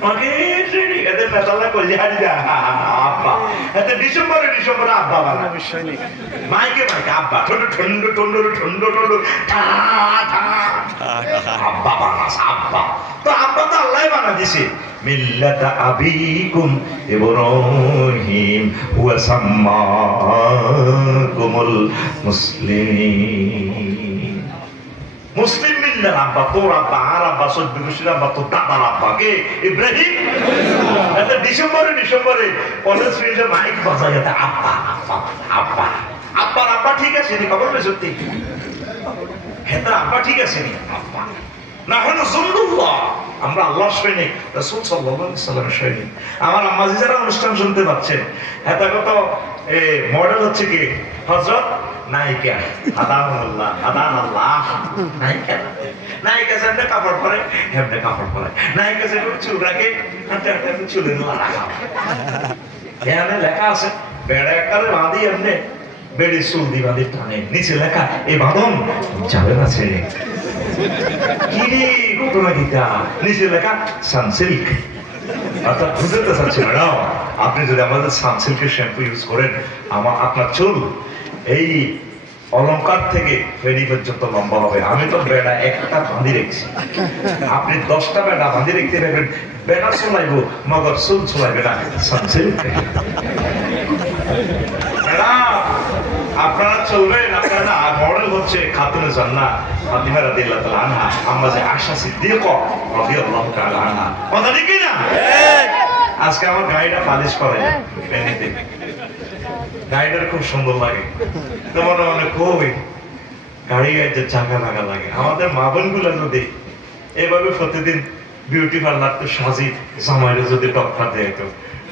Oke, ini ada masalah kerjanya apa? Itu Desember apa mana? Maike apa? Tundu, apa panas apa? Tuh apa tuh Allah mana di sini? Millata abikum Ibrahim wa sammakumul muslimin. মুসলিম মিল্লার আব্বা, তোর আব্বা, আর আব্বা, সদ্য গোষ্ঠীর আব্বা, তোর দাদার আব্বা কে ইব্রাহিম। এটা ডিসেম্বরে কলেজ ফিল্ডে মাইক বাজায় আব্বা আব্বার আব্বা ঠিক আছে নি? খবর নেই সত্যি? হ্যাঁ, আব্বা ঠিক আছে নি? আব্বা না হলো সুন্দুল্লাহ, আমরা আল্লাহর সৈনিক, রাসূল সাল্লাল্লাহু আলাইহি সাল্লামের সৈনিক। আমার আম্মা জি যারা অনুষ্ঠান শুনতে পাচ্ছেন, এটা কত মডেল হচ্ছে কি হযরত নায়িকা, আদানাল্লাহ নায়িকা যেমন কাপড় পরে হেমনে কাপড় পরে, নায়িকা যেমন চুল রাখে চুলের রাখা। এখানে লেখা আছে বেড়া একালে বাঁধি এমনি বেড়ি চুল দি বাঁধি টানে, নিচে লেখা এই বাঁধন যাবে না ছেড়ে। কি রে ঘটনা গীতা, নিচে লেখা সানসিল্ক। অর্থাৎ বুঝতে চাচ্ছি ম্যাডাম, আপনি যদি আমাদের সানসিল্কের শ্যাম্পু ইউজ করেন, আপনার চুল এই অলংকার থেকে ফেরি পর্যন্ত লম্বা হবে। আমি তো বেড়া একটা বাঁধি রেখেছি, আপনি 10টা বেড়া বাঁধি রেখতে পারবেন। বেড়া চলাইব মগর চুল চলাইবে না সানসিল্ক। আপনারা চলবেন, আপনারা মডেল হচ্ছে খাতুনে জান্নাত ফাতিমা রাদিয়াল্লাহু তাআলা আনহা, আম্মা যে আয়েশা সিদ্দিকা রাদিয়াল্লাহু তাআলা আনহা। কথা ঠিক কি না? আজকে আমার গাড়িটা পালিশ করে পেনিতে, গাড়িটা খুব সুন্দর লাগে। তো মনে মনে খুবই গাড়ি গাড়িতে চাকা লাগা লাগে। আমাদের মা বোনগুলো যদি এভাবে প্রতিদিন বিউটি পার্লার তো সাজি জামাইরে যদি টপকা দেয়, তো